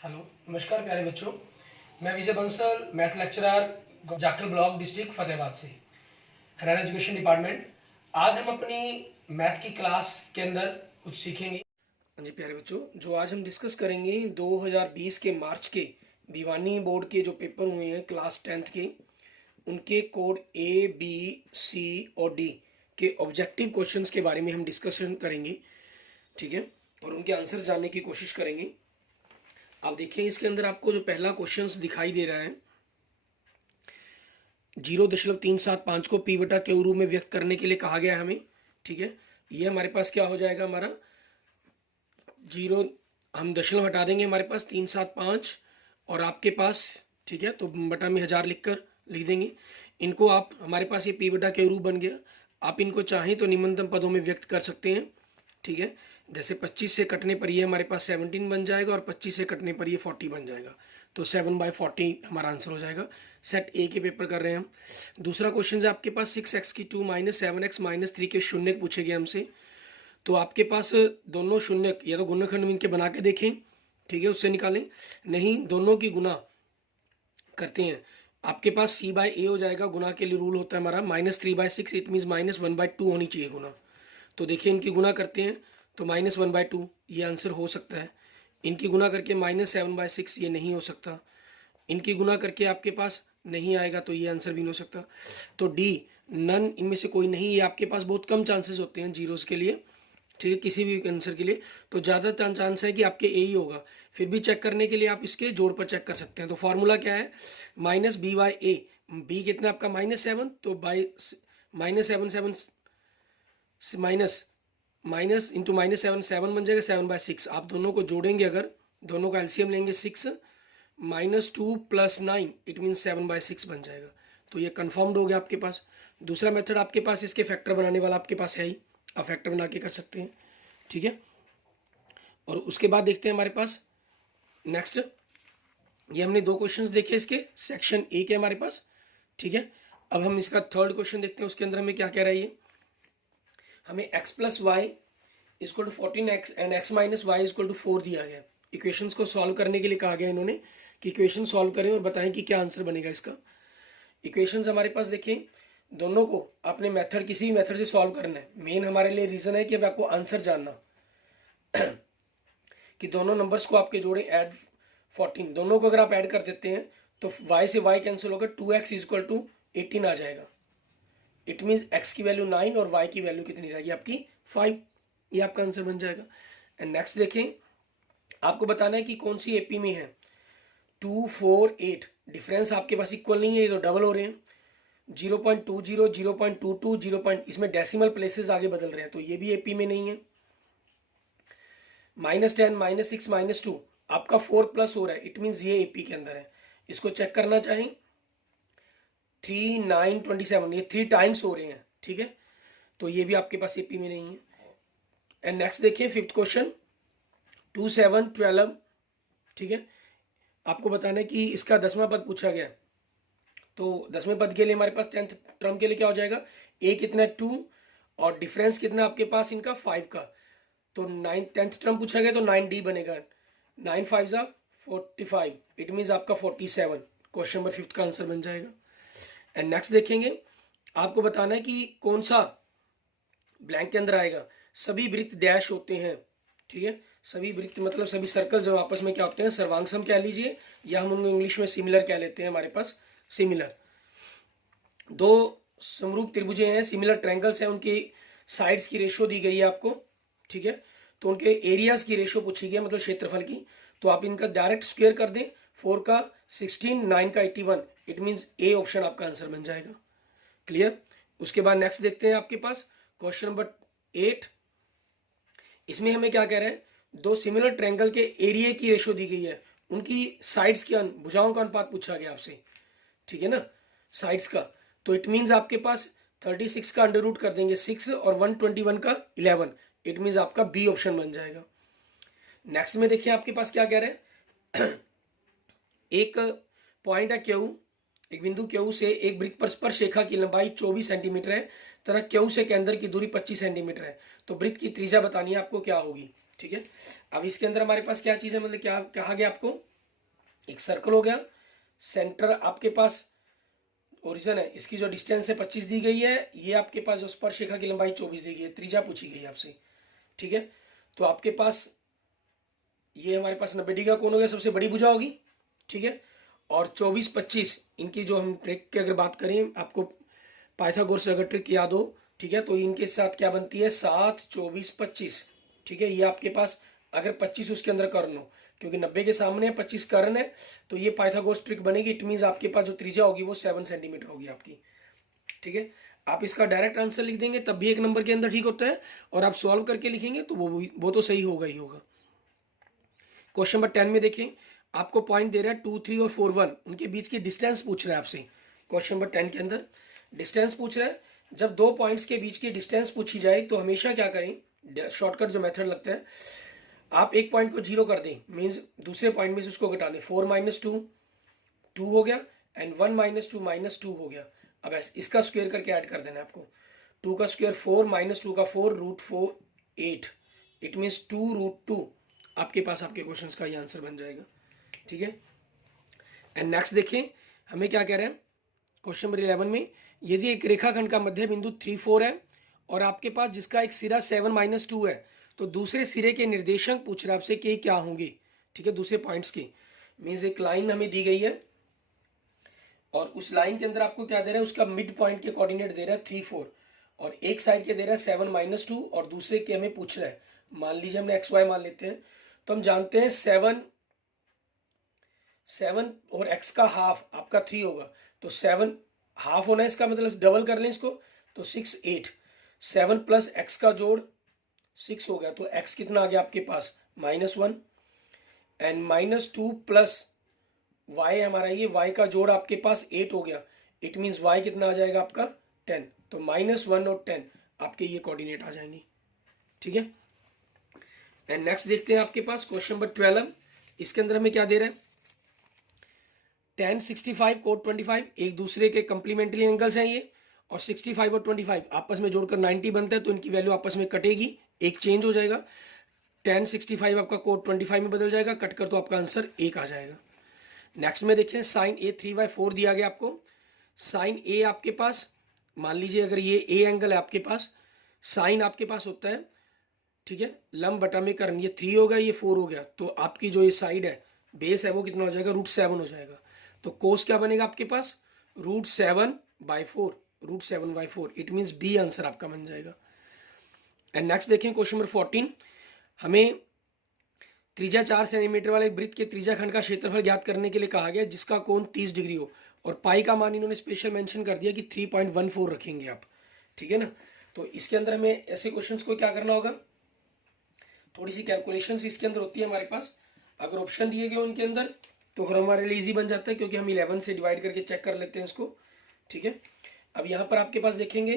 Hello, नमस्कार प्यारे बच्चों। मैं Vijay Bansal, math lecturer, Jakhal block, district Fatehabad से, हरियाणा एजुकेशन डिपार्टमेंट। आज हम अपनी मैथ की क्लास के अंदर कुछ सीखेंगे। हाँ जी प्यारे बच्चों, जो आज हम डिस्कस करेंगे 2020 के मार्च के भिवानी बोर्ड के जो पेपर हुए हैं क्लास 10th के, उनके कोड ए बी सी और डी के ऑब्जेक्टिव क्वेश्चंस के बारे में हम डिस्कशन करेंगे, ठीक है, और उनके आंसर जानने की कोशिश करेंगे। आप देखें इसके अंदर आपको जो पहला क्वेश्चन दिखाई दे रहा है, 0.375 को पी बटा क्यू रूप में व्यक्त करने के लिए कहा गया है हमें, ठीक है। ये हमारे पास क्या हो जाएगा, हमारा जीरो, हम दशमलव हटा देंगे, हमारे पास 375 और आपके पास, ठीक है, तो बटा में 1000 लिख देंगे। इनको आप, हमारे पास ये पी बटा क्यू रूप बन गया। आप इनको चाहें तो निम्नतम पदों में व्यक्त कर सकते हैं, ठीक है। जैसे 25 से कटने पर ये हमारे पास 17 बन जाएगा और 25 से कटने पर ये 40 बन जाएगा, तो 7/40 हमारा आंसर हो जाएगा। सेट ए के पेपर कर रहे हैं हम। दूसरा क्वेश्चन है आपके पास 6x³ - 7x - 3 के शून्य पूछे गए हमसे। तो आपके पास दोनों शून्य या तो गुणनखंड में इनके बना के देखें, ठीक है, उससे निकालें, नहीं दोनों की गुना करते हैं। आपके पास c/a हो जाएगा, गुना के लिए रूल होता है हमारा -3/6, इट मीन -1/2 होनी चाहिए गुना। तो देखिए इनकी गुना करते हैं तो -1/2 ये आंसर हो सकता है। इनकी गुना करके -7/6 ये नहीं हो सकता। इनकी गुना करके आपके पास नहीं आएगा तो ये आंसर भी नहीं हो सकता। तो डी, नन, इनमें से कोई नहीं। ये आपके पास बहुत कम चांसेस होते हैं जीरोस के लिए, ठीक है, किसी भी आंसर के लिए। तो ज़्यादा चांस है कि आपके ए ही होगा। फिर भी चेक करने के लिए आप इसके जोड़ पर चेक कर सकते हैं। तो फॉर्मूला क्या है, -b/a। बी कितना आपका -7, तो बाई -7 माइनस इंटू -7 बन जाएगा 7/6। आप दोनों को जोड़ेंगे, अगर दोनों का एलसीएम लेंगे 6 -2 + 9, इट मीन 7/6 बन जाएगा। तो ये कन्फर्म्ड हो गया आपके पास। दूसरा मेथड आपके पास इसके फैक्टर बनाने वाला आपके पास है ही, आप फैक्टर बना के कर सकते हैं, ठीक है। और उसके बाद देखते हैं हमारे पास नेक्स्ट, ये हमने दो क्वेश्चंस देखे इसके सेक्शन ए के हमारे पास, ठीक है। अब हम इसका थर्ड क्वेश्चन देखते हैं, उसके अंदर हमें क्या कह रहा है ये, हमें x + y = 14x and x - y = 4 दिया गया। इक्वेशंस को सॉल्व करने के लिए कहा गया इन्होंने कि इक्वेशन सॉल्व करें और बताएं कि क्या आंसर बनेगा इसका। इक्वेशंस हमारे पास देखें, दोनों को आपने मेथड, किसी भी मेथड से सॉल्व करना है। मेन हमारे लिए रीजन है कि अब आपको आंसर जानना कि दोनों नंबर्स को आपके जोड़े ऐड 14, दोनों को अगर आप ऐड कर देते हैं तो y से y कैंसिल होगा, 2x = 18 आ जाएगा। इट मीन x की वैल्यू 9 और y की वैल्यू कितनी रहेगी आपकी 5। ये आपका आंसर बन जाएगा। एंड नेक्स्ट देखें, आपको बताना है कि कौन सी एपी में है। 2 4 8 डिफरेंस आपके पास इक्वल नहीं है, ये तो डबल हो रहे हैं। 0.20 0.22 0. इसमें डेसिमल प्लेसेस आगे बदल रहे हैं, तो ये भी एपी में नहीं है। -10 -6 -2 आपका 4+ हो रहा है, इट मीन ये एपी के अंदर है। इसको चेक करना चाहें, 3 9 27, ये 3 टाइम्स हो रहे हैं, ठीक है, तो ये भी आपके पास एपी में नहीं है। एंड नेक्स्ट देखिए फिफ्थ क्वेश्चन, 2 7 12, ठीक है। आपको बताना है कि इसका 10वां पद पूछा गया, तो 10वें पद के लिए हमारे पास 10th टर्म के लिए क्या हो जाएगा, ए कितना है 2 और डिफरेंस कितना आपके पास इनका 5 का, तो 10th टर्म पूछा गया तो 9d बनेगा। 9 5 45, इट मीन आपका 47 क्वेश्चन नंबर 5 का आंसर बन जाएगा। एंड नेक्स्ट देखेंगे, आपको बताना है कि कौन सा ब्लैंक के अंदर आएगा। सभी वृत्त डैश होते हैं, ठीक है, सभी वृत्त मतलब सभी सर्कल जो आपस में क्या होते हैं, सर्वांगसम कह लीजिए या हम उनको इंग्लिश में सिमिलर कह लेते हैं। हमारे पास सिमिलर दो समरूप त्रिभुजें हैं, सिमिलर ट्रायंगल्स हैं, उनकी साइड्स की रेशो दी गई है आपको, ठीक है। तो उनके एरियाज की रेशो पूछी गई है, मतलब क्षेत्रफल की। तो आप इनका डायरेक्ट स्क्वायर कर दें, 4 का 16, 9 का 81, इट मीन्स ए ऑप्शन आपका आंसर बन जाएगा। क्लियर। उसके बाद नेक्स्ट देखते हैं आपके पास क्वेश्चन नंबर 8। इसमें हमें क्या कह रहे हैं, दो सिमिलर ट्रायंगल के एरिया की रेशो दी गई है, उनकी साइड्स की भुजाओं का अनुपात पूछा गया आपसे, ठीक है ना, साइड्स का। तो इट मीन्स आपके पास 36 का अंडर रूट कर देंगे 6 और 121 का 11, इट मीन्स आपका बी ऑप्शन बन जाएगा। नेक्स्ट में देखिए आपके पास क्या कह रहे हैं एक पॉइंट है क्यू, एक बिंदु क्यू से एक वृत्त पर स्पर्श रेखा की लंबाई 24 सेंटीमीटर है तथा क्यू से केंद्र की दूरी 25 सेंटीमीटर है। तो वृत्त की त्रिज्या बतानी है आपको क्या होगी। ठीक है। अब इसके अंदर हमारे पास क्या चीज़ है, मतलब क्या कहा गया आपको, एक सर्कल हो गया, सेंटर आपके पास ओरिजिन है, इसकी जो डिस्टेंस है 25 दी गई है, ये आपके पास जो स्पर्शरेखा की लंबाई 24 दी गई है, त्रिज्या पूछी गई है आपसे, ठीक है। तो आपके पास ये हमारे पास 90 डिग्री का कोण हो गया, सबसे बड़ी भुजा होगी, ठीक है। और 24-25 इनकी जो हम ट्रिक की अगर बात करें, आपको पाइथागोरस से अगर ट्रिक याद हो, ठीक है, तो इनके साथ क्या बनती है 7, 24, 25, ठीक है। ये आपके पास अगर 25 उसके अंदर कर्ण हो, क्योंकि 90 के सामने 25 कर्ण है, तो ये पाइथागोरस ट्रिक बनेगी। इट मीन्स आपके पास जो त्रिज्या होगी वो 7 सेंटीमीटर होगी आपकी, ठीक है। आप इसका डायरेक्ट आंसर लिख देंगे तब भी एक नंबर के अंदर ठीक होता है, और आप सॉल्व करके लिखेंगे तो वो तो सही होगा ही होगा। क्वेश्चन नंबर 10 में देखें, आपको पॉइंट दे रहा है 2, 3 और 4, 1, उनके बीच की डिस्टेंस पूछ रहा है आपसे। क्वेश्चन नंबर 10 के अंदर डिस्टेंस पूछ रहा है। जब दो पॉइंट्स के बीच की डिस्टेंस पूछी जाए तो हमेशा क्या करें, शॉर्टकट जो मेथड लगता है, आप एक पॉइंट को 0 कर दें, मीन्स दूसरे पॉइंट में से उसको घटा दें। 4 - 2 2 हो गया, एंड 1 - 2 -2 हो गया। अब इसका स्क्वायर करके ऐड कर देना है आपको। 2 का स्क्वायर 4 - 2 का 4 √4 8, इट मीन्स 2 √2। आपके पास आपके क्वेश्चंस का ये आंसर बन जाएगा, ठीक है। एंड नेक्स्ट देखें, हमें क्या कह रहे हैं क्वेश्चन नंबर 11 में, यदि एक रेखाखंड का मध्य बिंदु 3, 4 है और आपके पास जिसका एक सिरा 7 - 2 है, तो दूसरे सिरे के निर्देशांक पूछ रहे हैं आपसे कि क्या होंगे, ठीक है, दूसरे पॉइंट्स के। मीन्स एक लाइन हमें दी गई है और उस लाइन के अंदर आपको क्या दे रहा है, उसका मिड पॉइंट के कोऑर्डिनेट दे रहा है 3, 4, और एक साइड के दे रहा है 7 - 2 और दूसरे के हमें पूछ रहा है। मान लीजिए हमने XY मान लेते हैं, तो हम जानते हैं 7 और x का हाफ आपका 3 होगा, तो 7 हाफ होना है, इसका मतलब डबल कर लें इसको, तो 6, 8, 7 प्लस x का जोड़ 6 हो गया, तो x कितना आ गया आपके पास -1, एंड -2 प्लस y हमारा ये y का जोड़ आपके पास 8 हो गया। इट मीन्स y कितना आ जाएगा आपका 10, तो -1 और 10 आपके ये कोऑर्डिनेट आ जाएंगे, ठीक है। एंड नेक्स्ट देखते हैं आपके पास क्वेश्चन नंबर 12। इसके अंदर हमें क्या दे रहा है, tan 65 cot 25 एक दूसरे के कंप्लीमेंट्री एंगल्स हैं ये, और 65 और 25 आपस में जोड़कर 90 बनता है, तो इनकी वैल्यू आपस में कटेगी, एक चेंज हो जाएगा, tan 65 आपका cot 25 में बदल जाएगा, कट कर तो आपका आंसर 1 आ जाएगा। नेक्स्ट में देखें, साइन A 3/4 दिया गया आपको। साइन A आपके पास, मान लीजिए अगर ये A एंगल है आपके पास, साइन आपके पास होता है, ठीक है, लंब बटा में कर्ण, ये 3 हो गया, ये 4 हो गया, तो आपकी जो ये साइड है, बेस है, वो कितना हो जाएगा, √7 हो जाएगा। तो कोस क्या बनेगा आपके पास, √7/4, √7/4, इट मीन्स बी आंसर आपका बन जाएगा। एंड नेक्स्ट देखें क्वेश्चन नंबर 14, हमें त्रिज्या 4 सेंटीमीटर वाले वृत्त के त्रिज्या खंड का क्षेत्रफल ज्ञात करने के लिए कहा गया जिसका कोण 30 डिग्री हो, और पाई का मान इन्होंने स्पेशल मेंशन कर दिया कि 3.14 रखेंगे आप, ठीक है ना। तो इसके अंदर हमें ऐसे क्वेश्चंस को क्या करना होगा, थोड़ी सी कैलकुलेशंस इसके अंदर होती है हमारे पास। अगर ऑप्शन दिए गए उनके अंदर तो फिर हमारे लिए इजी बन जाता है, क्योंकि हम 11 से डिवाइड करके चेक कर लेते हैं इसको, ठीक है। अब यहाँ पर आपके पास देखेंगे,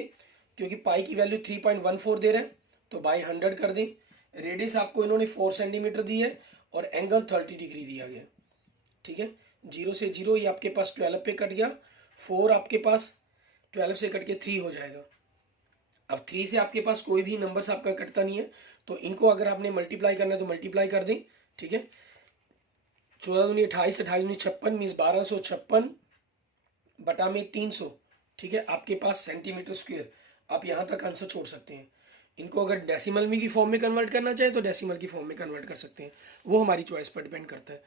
क्योंकि पाई की वैल्यू 3.14 दे रहा है, तो बाई 100 कर दें। रेडियस आपको इन्होंने 4 सेंटीमीटर दी है और एंगल 30 डिग्री दिया गया, ठीक है। 0 से 0 ये आपके पास 12 पे कट गया, 4 आपके पास 12 से कट के 3 हो जाएगा। अब 3 से आपके पास कोई भी नंबर्स आपका कटता नहीं है, तो इनको अगर आपने मल्टीप्लाई करना है तो मल्टीप्लाई कर दें, ठीक है। 14 दूनी 28, 28 दूनी 56, मीन्स 1256 बटा में 300, ठीक है, आपके पास सेंटीमीटर स्क्वायर। आप यहाँ तक आंसर छोड़ सकते हैं। इनको अगर डेसिमल में की फॉर्म में कन्वर्ट करना चाहे तो डेसिमल की फॉर्म में कन्वर्ट कर सकते हैं, वो हमारी चॉइस पर डिपेंड करता है।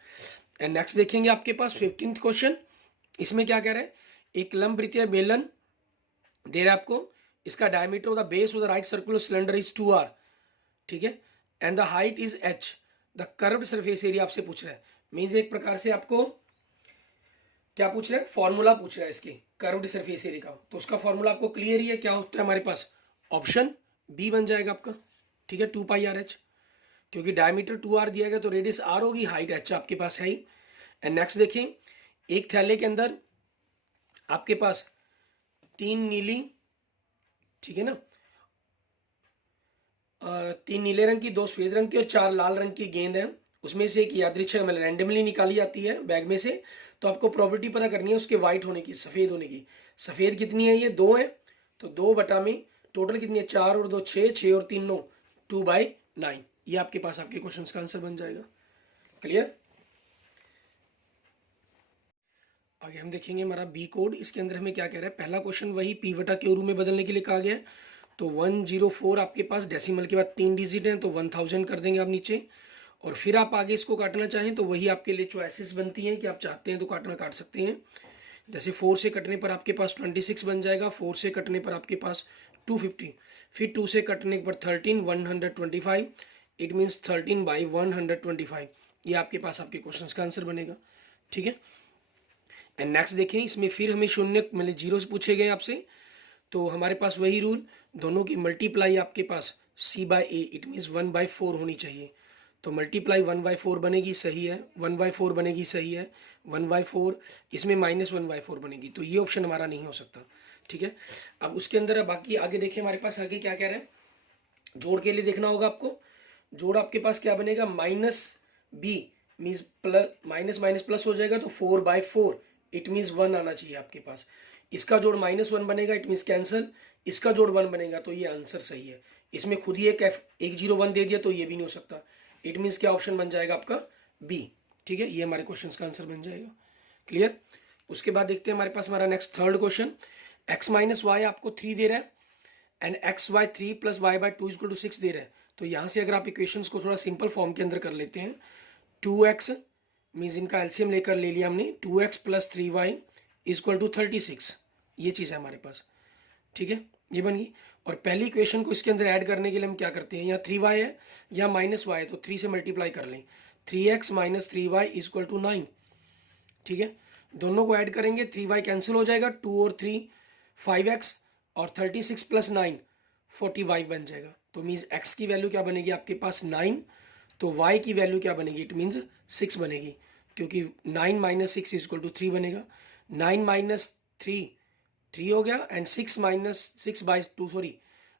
एंड नेक्स्ट देखेंगे आपके पास 15th क्वेश्चन। इसमें क्या कह रहा है, एक लंब वृत्तीय बेलन दे रहा है आपको, इसका diameter of the base of the right circular cylinder is 2r, ठीक है, and the height is h, the curved surface area आपसे पूछ रहा है। मीन्स एक प्रकार से आपको क्या पूछ रहा है, फॉर्मूला पूछ रहा है इसके कर्व्ड सरफेस एरिया का, तो उसका फॉर्मूला आपको क्लियर ही है, क्या होता है हमारे पास, ऑप्शन बी बन जाएगा आपका, ठीक है, 2πrh, क्योंकि डायमीटर 2r दिया गया तो रेडियस r होगी, हाइट h आपके पास है ही। एंड नेक्स्ट देखें, एक थैले के अंदर आपके पास 3 नीली, ठीक है ना, 3 नीले रंग की, 2 सफेद रंग की और 4 लाल रंग की गेंद है। उसमें से एक यादृच्छिक मतलब रैंडमली निकाली जाती है बैग में से, तो आपको प्रॉपर्टी पता करनी है उसके वाइट होने की, सफ़ेद होने की। सफ़ेद कितनी है, ये 2 है, तो 2 बटा में टोटल कितनी है, 4 और 2 6, 6 और 3 9, 2/9, ये आपके पास आपके क्वेश्चन का आंसर बन जाएगा। क्लियर। आगे हम देखेंगे हमारा बी कोड। इसके अंदर हमें क्या कह रहा है, पहला क्वेश्चन वही पी बटा क्यू में बदलने के लिए कहा गया है। तो 104 आपके पास डेसिमल के बाद 3 डिजिट हैं, तो 1000 कर देंगे आप नीचे। और फिर आप आगे इसको काटना चाहें तो वही आपके लिए चॉइसेस बनती हैं कि आप चाहते हैं तो काटना काट सकते हैं। जैसे 4 से कटने पर आपके पास 26 बन जाएगा, 4 से कटने पर आपके पास 250, फिर 2 से कटने पर 13 125, इट मीन्स 13/125। ये आपके पास आपके क्वेश्चन का आंसर बनेगा। ठीक है। एंड नेक्स्ट देखें, इसमें फिर हमें शून्य मतलब जीरो से पूछे गए आपसे, तो हमारे पास वही रूल, दोनों की मल्टीप्लाई आपके पास c/a, इट मीन्स 1/4 होनी चाहिए। तो मल्टीप्लाई 1/4 बनेगी, सही है, 1/4 बनेगी, सही है, 1/4, इसमें -1/4 बनेगी, तो ये ऑप्शन हमारा नहीं हो सकता। ठीक है। अब उसके अंदर बाकी आगे देखें, हमारे पास आगे क्या कह रहा है, जोड़ के लिए देखना होगा आपको। जोड़ आपके पास क्या बनेगा, -b means plus, minus minus plus हो जाएगा, तो 4/4, इट मीन्स 1 आना चाहिए आपके पास। इसका जोड़ -1 बनेगा, इट मीन्स कैंसल। इसका जोड़ 1 बनेगा, तो ये आंसर सही है। इसमें खुद ही एक 101 दे दिया, तो ये भी नहीं हो सकता। इट मीन्स क्या ऑप्शन बन जाएगा आपका बी। ठीक है, ये हमारे क्वेश्चन का आंसर बन जाएगा। क्लियर। उसके बाद देखते हैं हमारे पास हमारा next third question. x - y आपको 3 दे रहा है एंड xy 3 + y/2 = 6 दे रहा है। तो यहाँ से अगर आप इक्वेशंस को थोड़ा सिंपल फॉर्म के अंदर कर लेते हैं, 2x मीन्स इनका एलसीएम लेकर ले लिया हमने, 2x + 3y = 36। ये चीज़ है हमारे पास। ठीक है, ये बन गई। और पहली इक्वेशन को इसके अंदर ऐड करने के लिए हम क्या करते हैं, यहाँ 3y है, यहाँ -y है, तो 3 से मल्टीप्लाई कर लें, 3x - 3y = 9। ठीक है, दोनों को ऐड करेंगे, 3y कैंसिल हो जाएगा, 2 और 3 5x, और 36 + 9 45 बन जाएगा। तो मीन्स x की वैल्यू क्या बनेगी आपके पास 9, तो y की वैल्यू क्या बनेगी, इट मीन्स 6 बनेगी, क्योंकि 9 - 6 = 3 बनेगा। 9 - 3 3 हो गया, एंड 6 - 6/2 सॉरी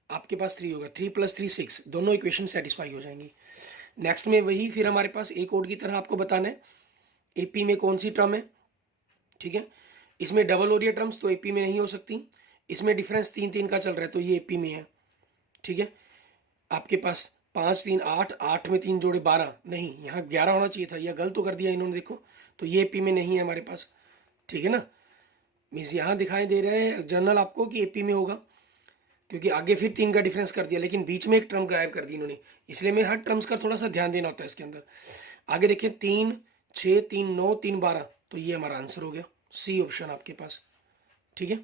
आपके पास 3 होगा, 3 + 3 6, दोनों इक्वेशन सेटिस्फाई हो जाएंगी। नेक्स्ट में वही फिर हमारे पास एक कोड की तरह आपको बताना है एपी में कौन सी टर्म है। ठीक है, इसमें डबल हो रही है टर्म्स, तो एपी में नहीं हो सकती। इसमें डिफरेंस 3 का चल रहा है, तो ये एपी में है। ठीक है, आपके पास 5 3 8, 8 में 3 जोड़े 12, नहीं, यहाँ 11 होना चाहिए था, यह गलत तो कर दिया इन्होंने, देखो, तो ये एपी में नहीं है हमारे पास। ठीक है ना, मीन्स यहाँ दिखाई दे रहा है जनरल आपको कि एपी में होगा, क्योंकि आगे फिर 3 का डिफरेंस कर दिया, लेकिन बीच में एक टर्म गायब कर दी इन्होंने, इसलिए में हर टर्म्स का थोड़ा सा ध्यान देना होता है इसके अंदर। आगे देखिए 3 6 3 9 3 12, तो ये हमारा आंसर हो गया, सी ऑप्शन आपके पास। ठीक है,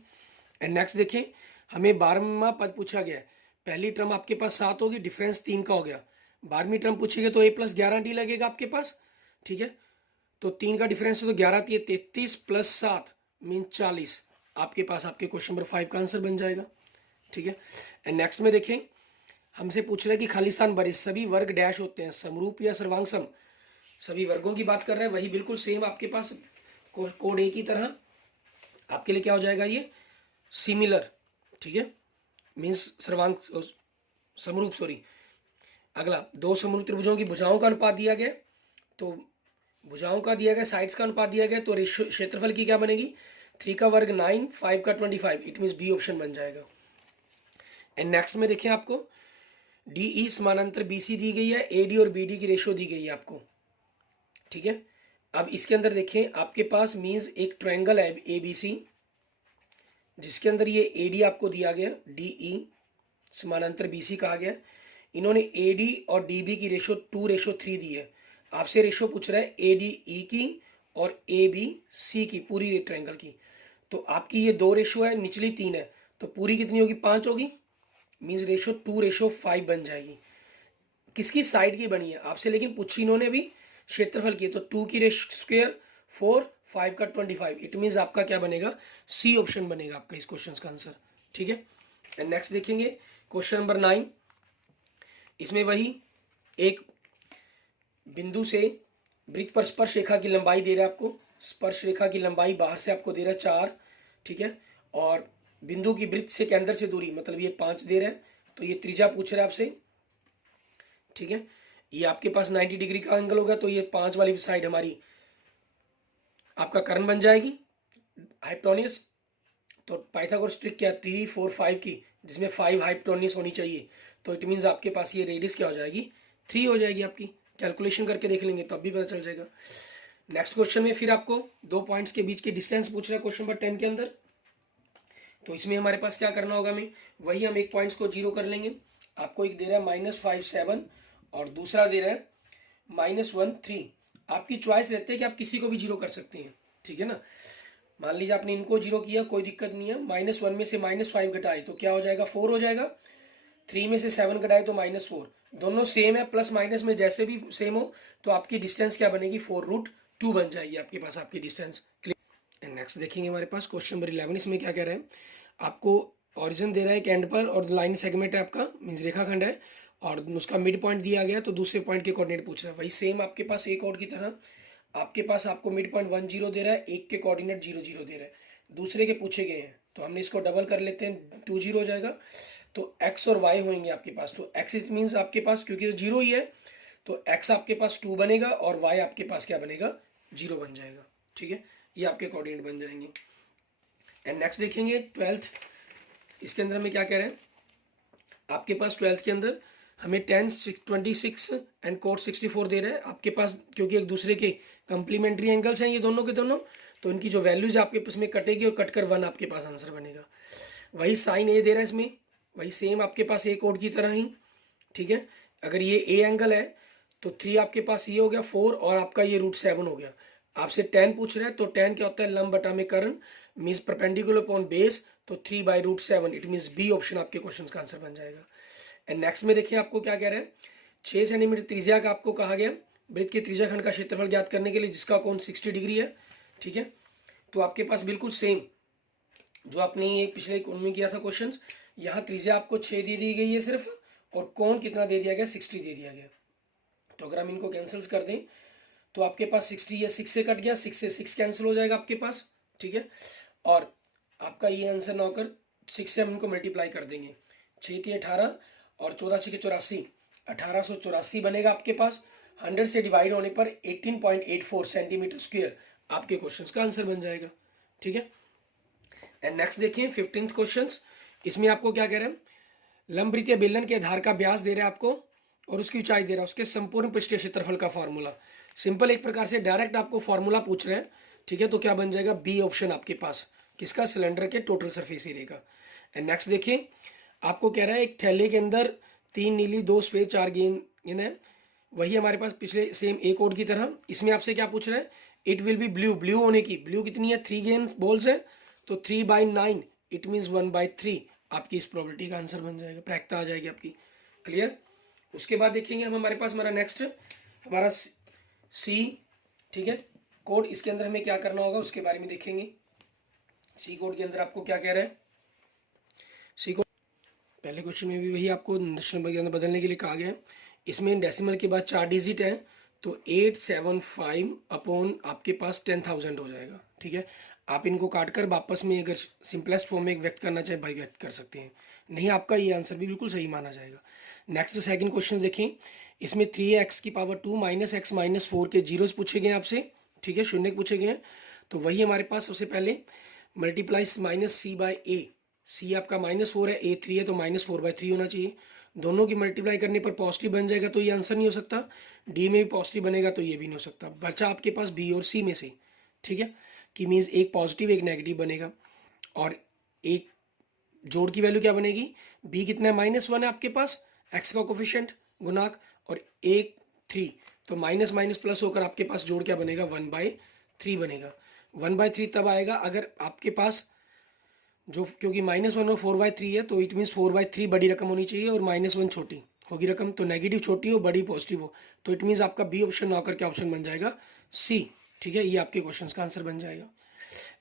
एंड नेक्स्ट देखें, हमें 12वां पद पूछा गया है। पहली टर्म आपके पास 7 होगी, डिफरेंस 3 का हो गया। 12वीं टर्म पूछेगी तो a + 11d लगेगा आपके पास। ठीक है, तो 3 का डिफरेंस है, तो 11 3 33 + 7 मीन 40, आपके पास आपके क्वेश्चन नंबर 5 का आंसर बन जाएगा। ठीक है, एंड नेक्स्ट में देखें, हमसे पूछ रहा है कि खाली स्थान भरे सभी वर्ग डैश होते हैं, समरूप या सर्वांग सम। सभी वर्गों की बात कर रहे हैं, वही बिल्कुल सेम आपके पास कोड ए की तरह आपके लिए क्या हो जाएगा, ये सिमिलर। ठीक है, मीन्स सर्वांग समरूप, सॉरी। अगला, दो समरूप त्रिभुजों की भुजाओं का अनुपात दिया गया, तो भुजाओं का दिया गया, साइड्स का अनुपात दिया गया, तो रेशियो क्षेत्रफल की क्या बनेगी, 3 का वर्ग 9, 5 का 25, इट मीन्स बी ऑप्शन बन जाएगा। एंड नेक्स्ट में देखें, आपको DE समानांतर BC दी गई है, AD और BD की रेशियो दी गई है आपको। ठीक है, अब इसके अंदर देखें, आपके पास मीन्स एक ट्रायंगल है ABC, जिसके अंदर ये AD आपको दिया गया, DE समानांतर BC कहा गया। इन्होंने AD और DB की रेशियो 2:3 दी है। आपसे रेशियो पूछ रहा है ADE की और ABC की, पूरी ट्रायंगल की। तो आपकी ये 2 रेशियो है, निचली 3 है, तो पूरी कितनी होगी, 5 होगी, मीन्स रेशियो 2:5 बन जाएगी। किसकी साइड की बनी है आपसे, लेकिन पूछी इन्होंने भी क्षेत्रफल की, तो 2 की स्क्वायर 4, 5 का 25, इट मीन्स आपका क्या बनेगा, सी ऑप्शन बनेगा आपका इस क्वेश्चन का आंसर। ठीक है, एंड नेक्स्ट देखेंगे क्वेश्चन नंबर 9। इसमें वही एक बिंदु से वृत्त पर स्पर्श रेखा की लंबाई दे रहा है आपको, स्पर्श रेखा की लंबाई बाहर से आपको दे रहा है 4। ठीक है, और बिंदु की वृत्त से केंद्र से दूरी मतलब ये 5 दे रहा है, तो ये त्रिज्या पूछ रहा है आपसे। ठीक है, ये आपके पास 90 डिग्री का एंगल होगा, तो ये 5 वाली साइड हमारी आपका कर्ण बन जाएगी, हाइपोटेन्यूज। तो पाइथागोरस ट्रिक क्या, 3 4 5 की, जिसमें 5 हाइपोटेन्यूज होनी चाहिए, तो इट मीन्स आपके पास ये रेडियस क्या हो जाएगी 3 हो जाएगी आपकी। कैलकुलेशन करके देख लेंगे तो अब भी पता चल जाएगा। नेक्स्ट क्वेश्चन में फिर आपको 2 पॉइंट्स के बीच की डिस्टेंस पूछ रहा है क्वेश्चन नंबर 10 के अंदर। तो इसमें हमारे पास क्या करना होगा, हमें वही हम एक पॉइंट्स को जीरो कर लेंगे। आपको एक दे रहा है -5 7 और दूसरा दे रहा है -1 3। आपकी चॉइस रहती है कि आप किसी को भी जीरो कर सकते हैं, ठीक है ना। मान लीजिए आपने इनको जीरो किया, कोई दिक्कत नहीं है। -1 में से -5 घटाए तो क्या हो जाएगा, 4 हो जाएगा। 3 में से 7 घटाए तो -4। दोनों सेम है, प्लस माइनस में जैसे भी सेम हो तो आपकी डिस्टेंस क्या बनेगी, 4√2 बन जाएगी आपके पास आपकी डिस्टेंस। क्लियर। नेक्स्ट देखेंगे हमारे पास क्वेश्चन नंबर 11। इसमें क्या कह रहा है, आपको ऑरिजिन दे रहा है एक एंड पर और लाइन सेगमेंट है आपका, मीन्स रेखाखंड है, और उसका मिड पॉइंट दिया गया तो दूसरे पॉइंट के कोऑर्डिनेट पूछ रहा है। वही सेम आपके पास एक और की तरह आपके पास आपको मिड पॉइंट 1 0 दे रहा है, एक के कोऑर्डिनेट 0 0 दे रहा है, दूसरे के पूछे गए हैं तो हमने इसको डबल कर लेते हैं, 2 0 हो जाएगा। तो x और y होंगे आपके पास। तो x इट मीन्स आपके पास क्योंकि जीरो ही है तो x आपके पास 2 बनेगा और y आपके पास क्या बनेगा, 0 बन जाएगा, ठीक है। ये आपके कोऑर्डिनेट बन जाएंगे। एंड नेक्स्ट देखेंगे 12th। इसके अंदर हमें क्या कह रहे हैं, आपके पास 12th के अंदर हमें tan 26 एंड cot 64 दे रहे हैं आपके पास, क्योंकि एक दूसरे के कंप्लीमेंट्री एंगल्स हैं ये दोनों के दोनों, तो इनकी जो वैल्यूज आपके पास में कटेगी और कट कर 1 आपके पास आंसर बनेगा। वही साइन ए दे रहा है इसमें, वही सेम आपके पास ए कोड की तरह ही, ठीक है। अगर ये ए एंगल है तो 3 आपके पास ये हो गया 4 और आपका ये √7 हो गया। आपसे tan पूछ रहा है तो tan क्या होता है, लंब बटा में कर्ण, मीन्स परपेंडिकुलर अपॉन बेस, तो 3/√7 इट मीन्स बी ऑप्शन आपके क्वेश्चन का आंसर बन जाएगा। एंड नेक्स्ट में देखिए आपको क्या कह रहा है, 6 सेंटीमीटर त्रिज्या का आपको कहा गया वृत्त के त्रिज्या खंड का क्षेत्रफल ज्ञात करने के लिए जिसका कोण 60 डिग्री है, ठीक है। तो आपके पास बिल्कुल सेम जो आपने ये पिछले कोण में किया था क्वेश्चन, यहाँ त्रिज्या आपको 6 दे दी गई है सिर्फ, और कोण कितना दे दिया गया, 60 दे दिया गया। तो अगर हम इनको कैंसिल कर दें तो आपके पास 60 या 6 से कट गया, 6 से 6 कैंसिल हो जाएगा आपके पास, ठीक है। और आपका ये आंसर ना होकर 6 से हम इनको मल्टीप्लाई कर देंगे, 6 × 18 और 14 × 84 1884 बनेगा आपके पास। 100 से डिवाइड होने पर 18.84 सेंटीमीटर स्क्वायर आपके क्वेश्चन का आंसर बन जाएगा, ठीक है। एंड नेक्स्ट देखिए 15th क्वेश्चन। इसमें आपको क्या कह रहे हैं, लंबवृत्तीय बेलन के आधार का व्यास दे रहा है आपको और उसकी ऊंचाई दे रहा है, उसके संपूर्ण पृष्ठीय क्षेत्रफल का फॉर्मूला। सिंपल एक प्रकार से डायरेक्ट आपको फॉर्मूला पूछ रहे हैं, ठीक है। तो क्या बन जाएगा, बी ऑप्शन आपके पास, किसका, सिलेंडर के टोटल सरफेस एरिया का। एंड नेक्स्ट देखिए आपको कह रहा है एक थैले के अंदर 3 नीली 2 सफेद 4 गेंद है, वही हमारे पास पिछले सेम ए कोड की तरह। इसमें आपसे क्या पूछ रहा है, it will be blue, blue होने की, ब्लू कितनी है, 3 गेंद बॉल्स है तो 3/9 इट मीन्स 1/3 आपकी इस प्रॉपर्टी का आंसर बन जाएगा, प्रायिकता आ जाएगी आपकी। क्लियर। उसके बाद देखेंगे हम हमारे पास हमारा नेक्स्ट हमारा सी, ठीक है, कोड। इसके अंदर हमें क्या करना होगा उसके बारे में देखेंगे। सी कोड के अंदर आपको क्या कह रहा है, सी कोड पहले क्वेश्चन में भी वही आपको दशमलव नंबर के अंदर बदलने के लिए कहा गया है। इसमें डेसिमल के बाद 4 डिजिट है तो 875 अपॉन आपके पास 10,000 हो जाएगा, ठीक है। आप इनको काट कर वापस में अगर सिंपलेस्ट फॉर्म में व्यक्त करना चाहे भाई व्यक्त कर सकते हैं, नहीं आपका ये आंसर भी बिल्कुल सही माना जाएगा। नेक्स्ट सेकंड क्वेश्चन देखें। इसमें 3x⁻² माइनस x माइनस 4 के जीरोस पूछे गए आपसे, ठीक है, शून्य पूछे गए हैं। तो वही हमारे पास सबसे पहले मल्टीप्लाइज -c/a, c आपका -4 है, a 3 है तो -4/3 होना चाहिए। दोनों की मल्टीप्लाई करने पर पॉजिटिव बन जाएगा तो ये आंसर नहीं हो सकता, डी में भी पॉजिटिव बनेगा तो ये भी नहीं हो सकता। बचा आपके पास बी और सी में से, ठीक है, कि मीन्स एक पॉजिटिव एक नेगेटिव बनेगा और एक जोड़ की वैल्यू क्या बनेगी, बी कितना है, -1 है आपके पास, एक्स का कोफिशिएंट गुणाक, और एक 3 तो माइनस माइनस प्लस होकर आपके पास जोड़ क्या बनेगा, 1/3 बनेगा। 1/3 तब आएगा अगर आपके पास जो, क्योंकि -1 और 4/3 है तो इट मीन्स 4/3 बड़ी रकम होनी चाहिए और -1 छोटी होगी रकम, तो नेगेटिव छोटी हो बड़ी पॉजिटिव हो, तो इट मीन्स आपका बी ऑप्शन ना होकर क्या ऑप्शन बन जाएगा, सी, ठीक है। ये आपके क्वेश्चन का आंसर बन जाएगा।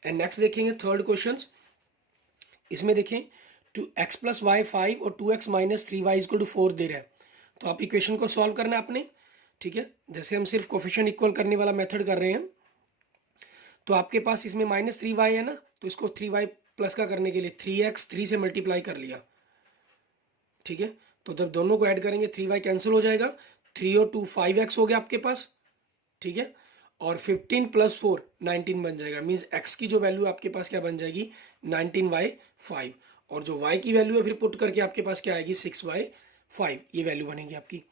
एंड नेक्स्ट देखेंगे थर्ड क्वेश्चन। इसमें देखें 2x + y 5 और 2x - 3y = 4 दे रहा है, तो आप इक्वेशन को सॉल्व करना है आपने, ठीक है। जैसे हम सिर्फ कोफिशिएंट इक्वल करने वाला मेथड कर रहे हैं तो आपके पास इसमें -3y है ना, तो इसको 3y प्लस का करने के लिए 3x 3 से मल्टीप्लाई कर लिया, ठीक है। तो जब दोनों को ऐड करेंगे 3y कैंसिल हो जाएगा, 3 और 2 5x हो गया आपके पास, ठीक है। और 15 + 4 19 बन जाएगा, मीन्स x की जो वैल्यू आपके पास क्या बन जाएगी, 19/5, और जो y की वैल्यू है फिर पुट करके आपके पास क्या आएगी, 6/5, ये वैल्यू बनेगी आपकी।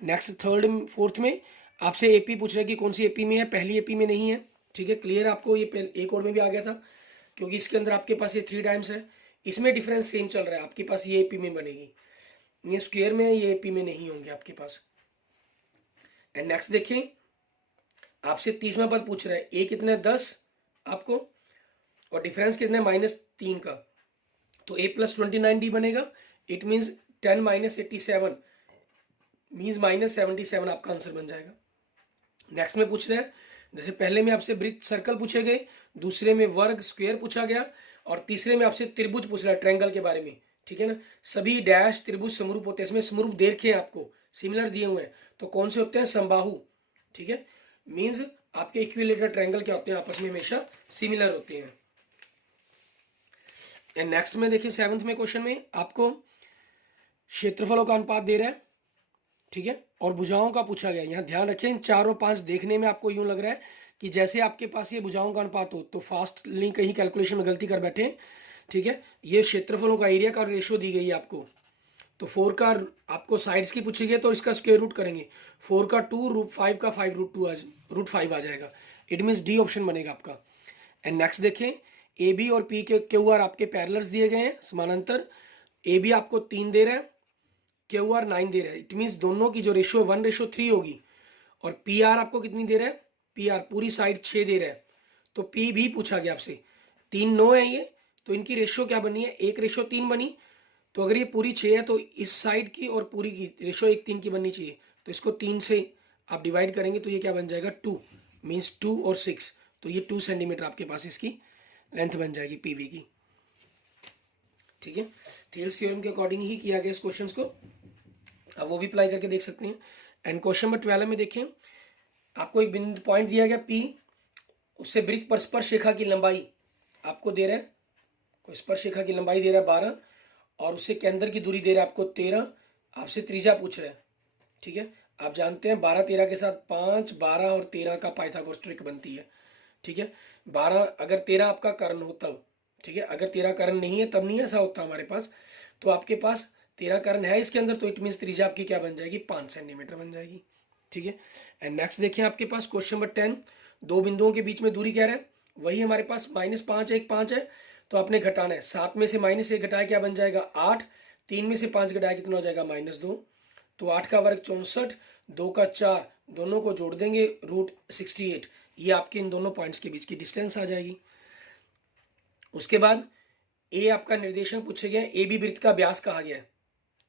नेक्स्ट थर्ड फोर्थ में आपसे एपी पूछ रहा है कि कौन सी एपी में है, पहली एपी में नहीं है, ठीक है। क्लियर आपको, ये एक और में भी आ गया था क्योंकि इसके अंदर आपके पास ये 3 टाइम्स है, इसमें डिफरेंस सेम चल रहा है, आपके पास ये एपी में बनेगी, ये स्क्वायर में है, ये एपी में नहीं होंगे आपके पास। एंड नेक्स्ट देखें, आपसे 30वां पद पूछ रहा है, ए कितना है 10 आपको, और डिफरेंस कितना है -3 का, तो a प्लस 29d बनेगा। इट मीन्स 10 माइनस 87 मीन्स -77 आपका आंसर बन जाएगा। नेक्स्ट में पूछ रहे हैं, जैसे पहले में आपसे वृत्त सर्कल पूछे गए, दूसरे में वर्ग स्क्वायर पूछा गया, और तीसरे में आपसे त्रिभुज पूछ रहा है, ट्रायंगल के बारे में, ठीक है ना। सभी डैश त्रिभुज समरूप होते हैं, इसमें समरूप दे रखे हैं आपको, सिमिलर दिए हुए हैं, तो कौन से होते हैं, समबाहु, ठीक है। मीन्स आपके इक्विलेटरल ट्रायंगल क्या होते हैं, आपस में हमेशा सिमिलर होते हैं। एंड नेक्स्ट में देखिए 7th में क्वेश्चन में आपको क्षेत्रफलों का अनुपात दे रहा है, ठीक है, और भुजाओं का पूछा गया। यहाँ ध्यान रखें, 4 और 5 देखने में आपको यूं लग रहा है कि जैसे आपके पास ये भुजाओं का अनुपात हो, तो फास्टली कहीं कैलकुलेशन में गलती कर बैठे, ठीक है। ये क्षेत्रफलों का एरिया का रेशो दी गई है आपको, तो 4 का आपको साइड्स की पूछी गई तो इसका स्क्वायर रूट करेंगे, 4 का 2 √5 का 5 √5 आ जाएगा। इट मीन्स डी ऑप्शन बनेगा आपका। एंड नेक्स्ट देखें, ए बी और पी के क्यू आर आपके पैरेलल्स दिए गए हैं, समानांतर। ए बी आपको 3 दे रहा है, क्यू आर 9 दे रहा है, इट मीन्स दोनों की जो रेशियो 1:3 होगी। और पी आर आपको कितनी दे रहा है, पी आर पूरी साइड 6 दे रहा है, तो पी भी पूछा गया आपसे, 3 9 है ये, तो इनकी रेशियो क्या बनी है, 1:3 बनी। तो अगर ये पूरी 6 है तो इस साइड की और पूरी की रेशियो 1:3 की बननी चाहिए, तो इसको 3 से आप डिवाइड करेंगे तो ये क्या बन जाएगा, 2, मीन्स 2 और 6, तो ये 2 सेंटीमीटर आपके पास इसकी लेंथ बन जाएगी पीवी की, ठीक है। थेल्स थ्योरम के अकॉर्डिंग ही किया गया इस क्वेश्चन को, अब वो भी अप्लाई करके देख सकते हैं। एंड क्वेश्चन नंबर 12 में देखें, आपको एक बिंदु पॉइंट दिया गया P, उससे वृत्त पर स्पर्श रेखा की लंबाई आपको दे रहा है, कोई स्पर्श रेखा की लंबाई दे रहा है 12, और उससे केंद्र की दूरी दे रहा है आपको 13, आपसे त्रिज्या पूछ रहा है, ठीक है। आप जानते हैं 12 13 के साथ 5 12 और 13 का पाइथागोरस ट्रिक बनती है, ठीक है। 12 अगर 13 आपका कर्ण हो तब, ठीक है, अगर 13 कर्ण नहीं है तब नहीं ऐसा होता हमारे पास, तो आपके पास 13 कर्ण है इसके अंदर, तो इट मीन्स त्रिज्या आपकी क्या बन जाएगी, 5 सेंटीमीटर बन जाएगी, ठीक है। एंड नेक्स्ट देखिए आपके पास क्वेश्चन नंबर 10, दो बिंदुओं के बीच में दूरी कह रहा है, वही हमारे पास -5 1 5 है, तो आपने घटाना है, 7 में से -1 घटाया क्या बन जाएगा 8, 3 में से 5 घटाया कितना हो जाएगा -2, तो 8 का वर्ग 64, 2 का 4, दोनों को जोड़ देंगे √68, ये आपके इन दोनों पॉइंट्स के बीच की डिस्टेंस आ जाएगी। उसके बाद ए आपका निर्देशांक पूछे गए, ए बी वृत्त का व्यास कहा गया है,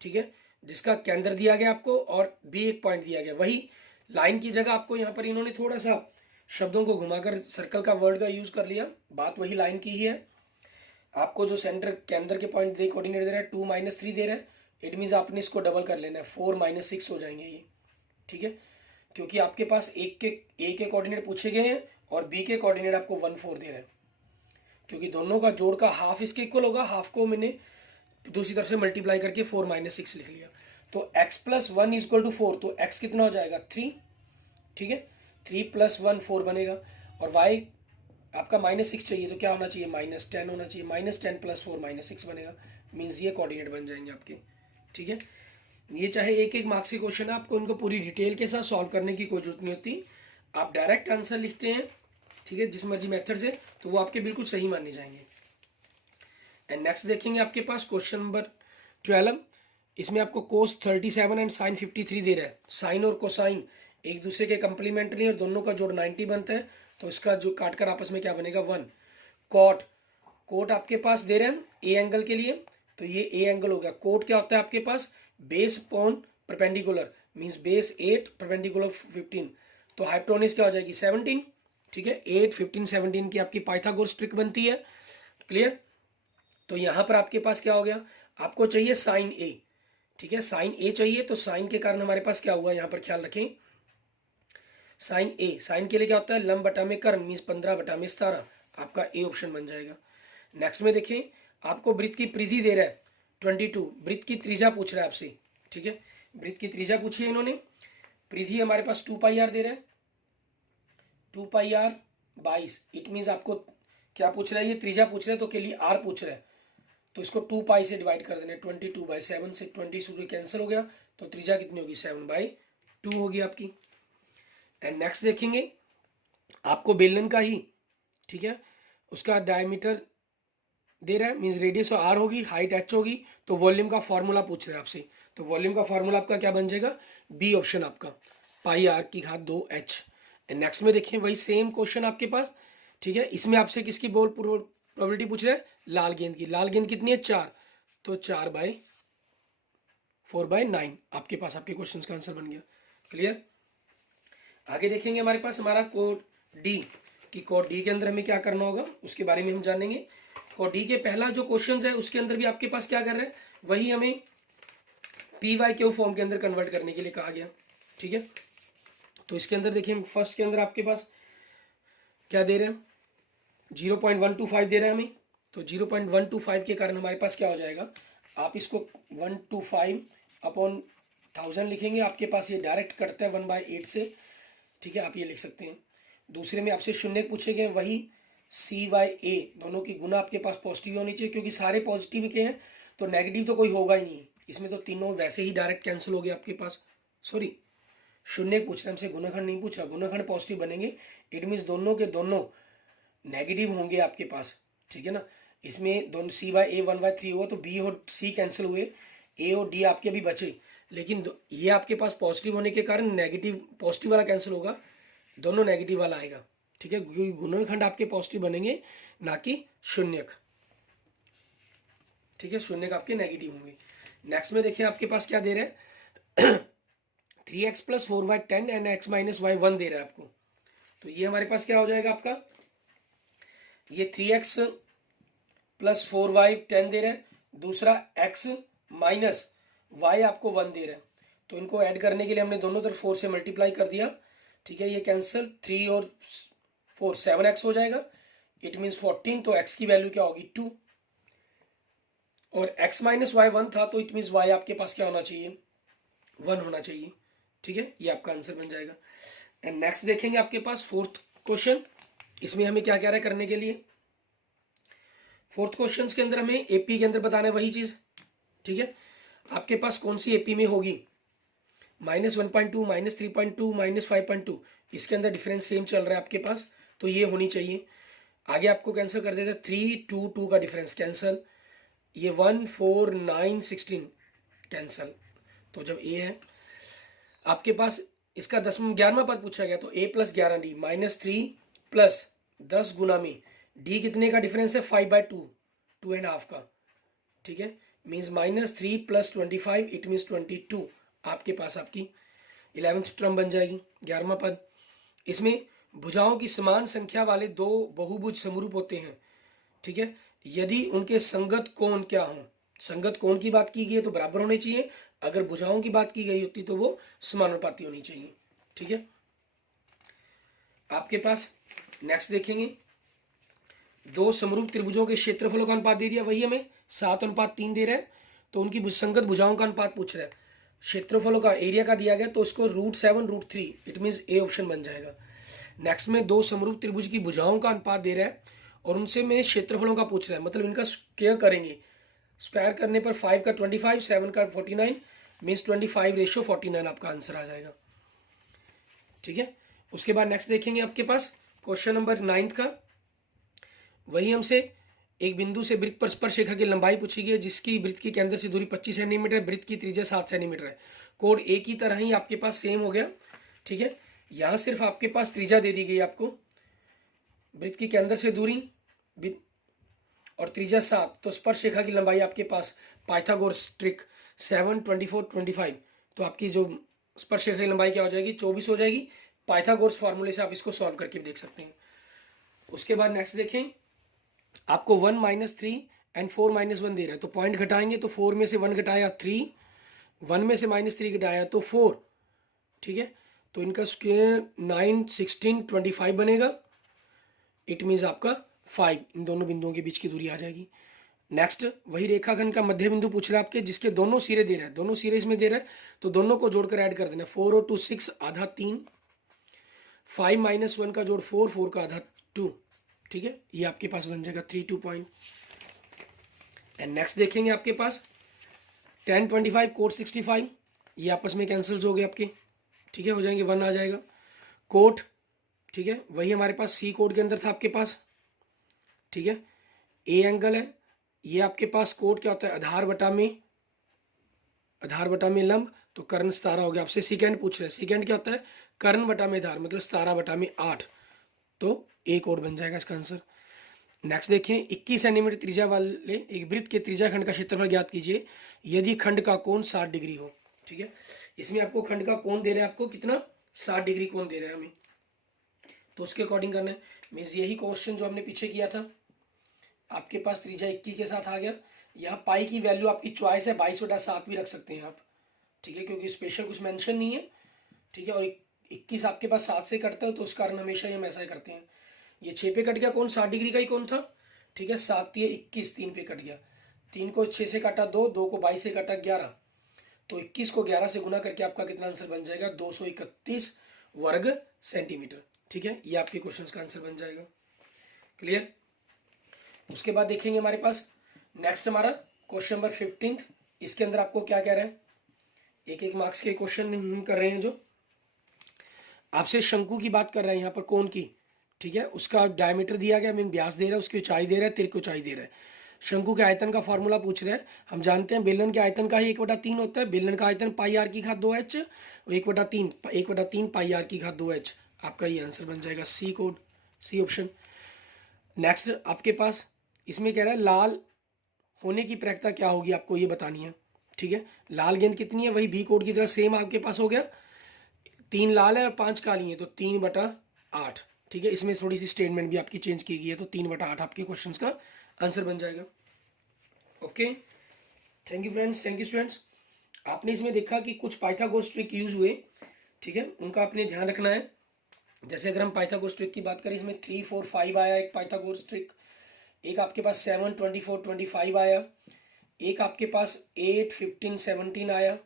ठीक है, जिसका केंद्र दिया गया आपको और बी एक पॉइंट दिया गया, वही लाइन की जगह आपको यहाँ पर इन्होंने थोड़ा सा शब्दों को घुमाकर सर्कल का वर्ड का यूज कर लिया, बात वही लाइन की ही है। आपको जो सेंटर केंद्र के पॉइंट दे कोऑर्डिनेट दे रहा है 2 -3 दे रहा है, इट मीन्स आपने इसको डबल कर लेना है, 4 -6 हो जाएंगे ये, ठीक है, क्योंकि आपके पास ए के कोऑर्डिनेट पूछे गए हैं और बी के कोऑर्डिनेट आपको 1 4 दे रहा है, क्योंकि दोनों का जोड़ का हाफ इसके इक्वल होगा, हाफ को मैंने दूसरी तरफ से मल्टीप्लाई करके 4 -6 लिख लिया, तो x + 1 = 4, तो x कितना हो जाएगा 3, ठीक है, 3 + 1 4 बनेगा, और y आपका -6 चाहिए तो क्या होना चाहिए, -10 होना चाहिए, -10 + 4 -6 बनेगा, मीन्स ये कोऑर्डिनेट बन जाएंगे आपके, ठीक है। ये चाहे एक एक मार्क्स के क्वेश्चन है, आपको इनको पूरी डिटेल के साथ सॉल्व करने की कोई जरूरत नहीं होती, आप डायरेक्ट आंसर लिखते हैं, ठीक है, जिस मर्जी मेथड से, तो वो आपके बिल्कुल सही माने जाएंगे। एंड नेक्स्ट देखेंगे आपके पास क्वेश्चन नंबर 12, इसमें आपको cos 37 एंड sin 53 दे रहा है, साइन और कोसाइन एक दूसरे के कंप्लीमेंट्री और दोनों का जोड़ 90 बनता है, तो इसका जो काटकर आपस में क्या बनेगा 1। कोट आपके पास दे रहे हैं ए एंगल के लिए, तो ये ए एंगल हो गया। कोट क्या होता है आपके पास, base upon perpendicular, means base 8 perpendicular 15, तो हाइपोटेन्यूज क्या हो जाएगी 17, ठीक है, 8 15 17 की आपकी पाइथागोरस ट्रिक बनती है, क्लियर। तो यहाँ पर आपके पास क्या हो गया, आपको चाहिए साइन ए, ठीक है, साइन ए चाहिए, तो साइन के कारण हमारे पास क्या हुआ, यहाँ पर ख्याल रखें, साइन ए, साइन के लिए क्या होता है लंब बटा में कर्म, मीन्स 15/17, आपका ए ऑप्शन बन जाएगा। नेक्स्ट में देखें, आपको वृत्त की परिधि दे रहा है 22, वृत्त की त्रिज्या पूछ रहा है आपसे, ठीक है, वृत्त की त्रिज्या पूछी है इन्होंने, परिधि हमारे पास 2πr दे रहा है, 2πr 22, इट मीन्स आपको क्या पूछ रहा है, ये त्रिज्या पूछ रहा है, तो के लिए r पूछ रहा है, तो इसको 2π से डिवाइड कर देना, 22/7 से 20 सूर्य कैंसिल हो गया, तो त्रिज्या कितनी होगी 7/2, 2 होगी आपकी। एंड नेक्स्ट देखेंगे आपको बेलन का ही, ठीक है, उसका डायमीटर दे रहा है, मीन्स रेडियस आर होगी, हाइट एच होगी, तो वॉल्यूम का फॉर्मूला पूछ रहा है आपसे। तो वॉल्यूम का फॉर्मूला आपका क्या बन जाएगा, बी ऑप्शन आपका, पाई आर की घात 2h। नेक्स्ट में देखिए वही सेम क्वेश्चन आपके पास, ठीक है, इसमें आपसे किसकी बोल प्रोबेबिलिटी पूछ रहा है, लाल गेंद की। लाल गेंद कितनी है, 4, तो 4/4/9 आपके पास आपके क्वेश्चन का आंसर बन गया। क्लियर। आगे देखेंगे हमारे पास हमारा कोड डी, कि कोड डी के अंदर हमें क्या करना होगा उसके बारे में हम जानेंगे। कोड डी के पहला जो क्वेश्चन है उसके अंदर भी आपके पास क्या कर रहे हैं, वही हमें PYQ फॉर्म के अंदर कन्वर्ट करने के लिए कहा गया, ठीक है। तो इसके अंदर देखिए फर्स्ट के अंदर आपके पास क्या दे रहे हैं, 0.125 दे रहा है हमें। तो 0.125 के कारण हमारे पास क्या हो जाएगा, आप इसको 125/1000 लिखेंगे, आपके पास ये डायरेक्ट कटता है 1/8 से, ठीक है, आप ये लिख सकते हैं। दूसरे में आपसे शून्य पूछे गए, वही CYA दोनों की गुना आपके पास पॉजिटिव होनी चाहिए, क्योंकि सारे पॉजिटिव के हैं तो नेगेटिव तो कोई होगा ही नहीं इसमें, तो तीनों वैसे ही डायरेक्ट कैंसिल हो गए आपके पास। सॉरी, शून्य पूछ रहे हैं हमसे, गुणनखंड नहीं पूछा, गुणनखंड पॉजिटिव बनेंगे, इट मीन्स दोनों के दोनों नेगेटिव होंगे आपके पास, ठीक है ना। इसमें दोनों CYA 1/3 हुआ तो B और C कैंसिल हुए, A और D आपके भी बचे, लेकिन ये आपके पास पॉजिटिव होने के कारण नेगेटिव पॉजिटिव वाला कैंसिल होगा, दोनों नेगेटिव वाला आएगा, ठीक है, क्योंकि गुणनखंड आपके पॉजिटिव बनेंगे ना कि शून्यक, ठीक है, शून्यक आपके नेगेटिव होंगे। नेक्स्ट में देखिए आपके पास क्या दे रहे हैं 3x + 4y10 and x - y 1 दे रहा है आपको। तो ये हमारे पास क्या हो जाएगा आपका, ये 3x + 4y 10 दे रहा है, दूसरा x - y आपको 1 दे रहा है। तो इनको ऐड करने के लिए हमने दोनों तरफ 4 से मल्टीप्लाई कर दिया, ठीक है, ये कैंसिल, 3 और 4 7x हो जाएगा, इट मीन्स 14, तो x की वैल्यू क्या होगी 2, और x - y 1 था तो इट मीन्स y आपके पास क्या होना चाहिए, 1 होना चाहिए, ठीक है, ये आपका आंसर बन जाएगा। एंड नेक्स्ट देखेंगे आपके पास फोर्थ क्वेश्चन, इसमें हमें क्या क्या है करने के लिए। फोर्थ क्वेश्चन के अंदर हमें AP के अंदर बताना है वही चीज, ठीक है, आपके पास कौन सी AP में होगी, -1.2, -3.2, -5.2, इसके अंदर डिफरेंस सेम चल रहा है आपके पास, तो ये होनी चाहिए। आगे आपको कैंसिल कर देते हैं, 3, 2, 2 का डिफरेंस कैंसिल, ये 1, 4, 9, 16 कैंसिल। तो जब A है आपके पास, इसका 11वां पद पूछा गया, तो A + 11D -3 + 10 गुना में D कितने का डिफरेंस है, 5/2, 2.5 का, ठीक है, मीन्स -3 + 25 इट मीन्स 22 आपके पास आपकी 11th टर्म बन जाएगी। 11वां पद, इसमें भुजाओं की समान संख्या वाले दो बहुभुज समरूप होते हैं, ठीक है, यदि उनके संगत कोण क्या हो, संगत कोण की बात की गई है तो बराबर होने चाहिए, अगर भुजाओं की बात की गई होती तो वो समानुपाती होनी चाहिए, ठीक है। आपके पास नेक्स्ट देखेंगे, दो समरूप त्रिभुजों के क्षेत्रफलों का अनुपात दे दिया, वही हमें 7:3 दे रहा है, तो उनकी संगत भुजाओं का अनुपात पूछ रहा है, क्षेत्रफलों का एरिया का दिया गया, तो इसको √7 √3 इट मीन्स A ऑप्शन बन जाएगा। नेक्स्ट में दो समरूप त्रिभुज की भुजाओं का अनुपात दे रहा है और उनसे में क्षेत्रफलों का पूछ रहा है, मतलब इनका स्क्वायर करेंगे, स्क्वायर करने पर 5 का 25, 7 का 49 मीन्स 25:49 आपका आंसर आ जाएगा, ठीक है। उसके बाद नेक्स्ट देखेंगे आपके पास क्वेश्चन नंबर 9 का, वही हमसे एक बिंदु से वृत्त पर स्पर्श रेखा की लंबाई पूछी गई है, जिसकी वृत्त की केंद्र से दूरी 25 सेंटीमीटर है, वृत्त की त्रिज्या 7 सेंटीमीटर है। कोड A की तरह ही आपके पास सेम हो गया, ठीक है, यहाँ सिर्फ आपके पास त्रिज्या दे दी गई आपको, वृत्त की केंद्र से दूरी और त्रिज्या 7, तो स्पर्श रेखा की लंबाई आपके पास पाइथागोरस ट्रिक 7, 24, 25, तो आपकी जो स्पर्श रेखा की लंबाई क्या हो जाएगी, 24 हो जाएगी। पाइथागोरस फॉर्मूले से आप इसको सॉल्व करके भी देख सकते हैं। उसके बाद नेक्स्ट देखें, आपको 1 - 3 एंड 4 - 1 दे रहा है, तो पॉइंट घटाएंगे तो 4 में से 1 घटाया 3, 1 में से -3 घटाया तो 4, ठीक है, तो इनका स्क्वायर 9, 16, 25 बनेगा, इट मीन्स आपका 5, इन दोनों बिंदुओं के बीच की दूरी आ जाएगी। नेक्स्ट वही रेखाखंड का मध्य बिंदु पूछ रहा है आपके, जिसके दोनों सिरे दे रहा है, दोनों सिरे इसमें दे रहा है, तो दोनों को जोड़कर ऐड कर देना, 4 और 2 6 आधा 3, 5 - 1 का जोड़ 4, 4 का आधा 2, ठीक है, ये आपके पास बन जाएगा 32 पॉइंट। एंड नेक्स्ट देखेंगे आपके पास 10, 25 कोट 65, ये आपस में कैंसिल्स हो गए आपके, ठीक है, हो जाएंगे 1 आ जाएगा। कोट, ठीक है, वही हमारे पास सी कोड के अंदर था आपके पास, ठीक है। ए एंगल है, ये आपके पास कोड क्या होता है, आधार बटा में लंब, तो कर्ण 17 हो गया। आपसे सेकेंड पूछ रहे हैं, सेकेंड क्या होता है, कर्ण बटा में आधार, मतलब 17 बटा में 8, तो ए कोड बन जाएगा इसका आंसर। नेक्स्ट देखें, 21 सेंटीमीटर त्रिज्या वाले एक वृत्त के त्रिज्या खंड का क्षेत्रफल ज्ञात कीजिए यदि खंड का कोण 60 डिग्री हो। ठीक है, इसमें आपको खंड का कोण दे रहे हैं, आपको कितना, 60 डिग्री कोण दे रहे हैं हमें, तो उसके अकॉर्डिंग करना है। मीन्स यही क्वेश्चन जो हमने पीछे किया था, आपके पास त्रिज्या 21 के साथ आ गया। यहाँ पाई की वैल्यू आपकी चॉइस है, 22/7 भी रख सकते हैं आप, ठीक है, क्योंकि स्पेशल कुछ मेंशन नहीं है, ठीक है। और 21 आपके पास 7 से कटता है, तो उस कारण हमेशा हम ऐसा ही करते हैं। ये 6 पे कट गया कौन, 60 डिग्री का ही कौन था, ठीक है। 7 ये 21, 3 पे कट गया, 3 को 6 से काटा 2, 2 को 22 से काटा 11, तो 21 को 11 से गुना करके आपका कितना आंसर बन जाएगा, 231 वर्ग सेंटीमीटर। ठीक है, ये आपके क्वेश्चन का आंसर बन जाएगा। क्लियर। उसके बाद देखेंगे हमारे पास नेक्स्ट हमारा क्वेश्चन नंबर 15। इसके अंदर आपको क्या कह रहे हैं, एक एक मार्क्स के क्वेश्चन हम कर रहे हैं, जो आपसे शंकु की बात कर रहे हैं यहाँ पर, कोण की, ठीक है। उसका डायमीटर दिया गया, मीन व्यास दे रहा है, उसकी ऊंचाई दे रहा है, तिर्क ऊंचाई दे रहा है। शंकु के आयतन का फॉर्मूला पूछ रहे हैं। हम जानते हैं बेलन के आयतन का ही 1/3 होता है। बेलन का आयतन पाई आर की घात 2h, 1/3 पाई आर की घात 2h। आपका ये आंसर बन जाएगा C code, C option. Next आपके पास इसमें कह रहा है लाल होने की प्रक्रिया क्या होगी, आपको ये बतानी है, ठीक है। लाल गेंद कितनी है, वही बी कोड की तरह सेम आपके पास हो गया, 3 लाल है और 5 काली है, तो 3/8, ठीक है। इसमें थोड़ी सी स्टेटमेंट भी आपकी चेंज की गई है, तो 3/8 आपके क्वेश्चंस का आंसर बन जाएगा। Okay, thank you friends, thank you students. आपने इसमें देखा कि कुछ पाइथागोरस ट्रिक यूज हुए, ठीक है, उनका आपने ध्यान रखना है। जैसे अगर हम पाइथागोरस ट्रिक की बात करें, इसमें 3, 4, 5 आया एक पाइथागोरस ट्रिक, एक आपके पास 7, 24, 25 आया, एक आपके पास 8, 15, 17 आया,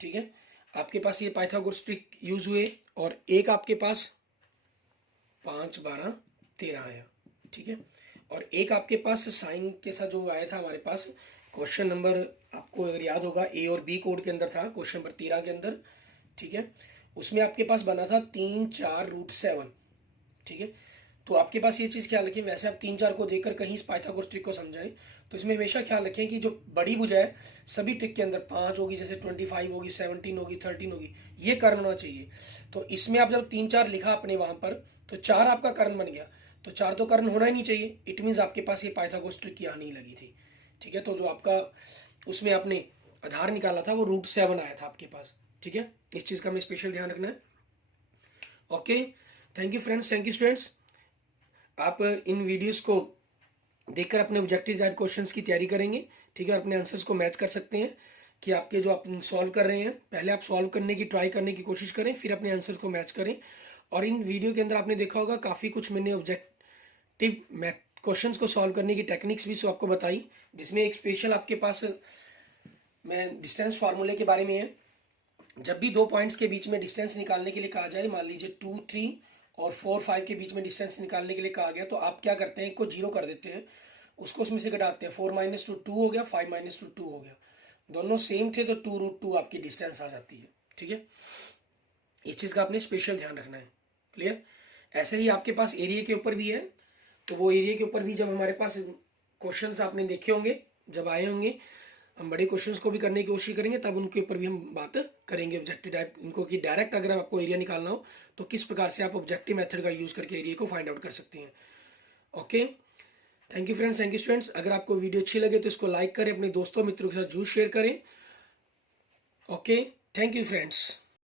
ठीक है। आपके पास ये पाइथागोरस ट्रिक यूज हुए, और एक आपके पास 5, 12, 13 आया, ठीक है। और एक आपके पास साइन के साथ जो आया था हमारे पास क्वेश्चन नंबर, आपको अगर याद होगा, ए और बी कोड के अंदर था, क्वेश्चन नंबर 13 के अंदर, ठीक है। उसमें आपके पास बना था 3, 4 √7, ठीक है। तो आपके पास ये चीज़ ख्याल रखें, वैसे आप 3, 4 को देखकर कहीं इस पाइथागोरस ट्रिक को समझाएं, तो इसमें हमेशा ख्याल रखें कि जो बड़ी भुजा है सभी ट्रिक के अंदर 5 होगी, जैसे 25 होगी, 17 होगी, 13 होगी, ये कर्ण होना चाहिए। तो इसमें आप जब 3, 4 लिखा अपने वहां पर, तो 4 आपका कर्ण बन गया, तो 4 तो कर्ण होना ही नहीं चाहिए। इट मीन्स आपके पास ये पाइथागोरस ट्रिक यहाँ नहीं लगी थी, ठीक है। तो जो आपका उसमें आपने आधार निकाला था वो √7 आया था आपके पास, ठीक है। इस चीज़ का हमें स्पेशल ध्यान रखना है। Okay, thank you friends, thank you students. आप इन वीडियोस को देखकर अपने ऑब्जेक्टिव टाइप क्वेश्चंस की तैयारी करेंगे, ठीक है, और अपने आंसर्स को मैच कर सकते हैं कि आपके जो आप सॉल्व कर रहे हैं, पहले आप सॉल्व करने की ट्राई करने की कोशिश करें, फिर अपने आंसर्स को मैच करें। और इन वीडियो के अंदर आपने देखा होगा काफ़ी कुछ मैंने ऑब्जेक्टिव मैथ क्वेश्चंस को सॉल्व करने की टेक्निक्स भी आपको बताई, जिसमें एक स्पेशल आपके पास मैं डिस्टेंस फार्मूले के बारे में है। जब भी 2 पॉइंट्स के बीच में डिस्टेंस निकालने के लिए कहा जाए, मान लीजिए 2, 3 और 4, 5 के बीच में डिस्टेंस निकालने के लिए कहा गया, तो आप क्या करते हैं, एक को 0 कर देते हैं, उसको उसमें से घटाते हैं, 4 - 2 2 हो गया, 5 - 2 2 हो गया, दोनों सेम थे तो 2√2 आपकी डिस्टेंस आ जाती है, ठीक है। इस चीज़ का आपने स्पेशल ध्यान रखना है। क्लियर। ऐसे ही आपके पास एरिया के ऊपर भी है, तो वो एरिया के ऊपर भी जब हमारे पास क्वेश्चंस आपने देखे होंगे, जब आए होंगे, हम बड़े क्वेश्चंस को भी करने की कोशिश करेंगे, तब उनके ऊपर भी हम बात करेंगे ऑब्जेक्टिव टाइप इनको, कि डायरेक्ट अगर आपको एरिया निकालना हो तो किस प्रकार से आप ऑब्जेक्टिव मेथड का यूज़ करके एरिया को फाइंड आउट कर सकते हैं। Okay, thank you friends, thank you students. अगर आपको वीडियो अच्छी लगे तो इसको लाइक करें, अपने दोस्तों मित्रों के साथ जरूर शेयर करें। Okay, thank you friends.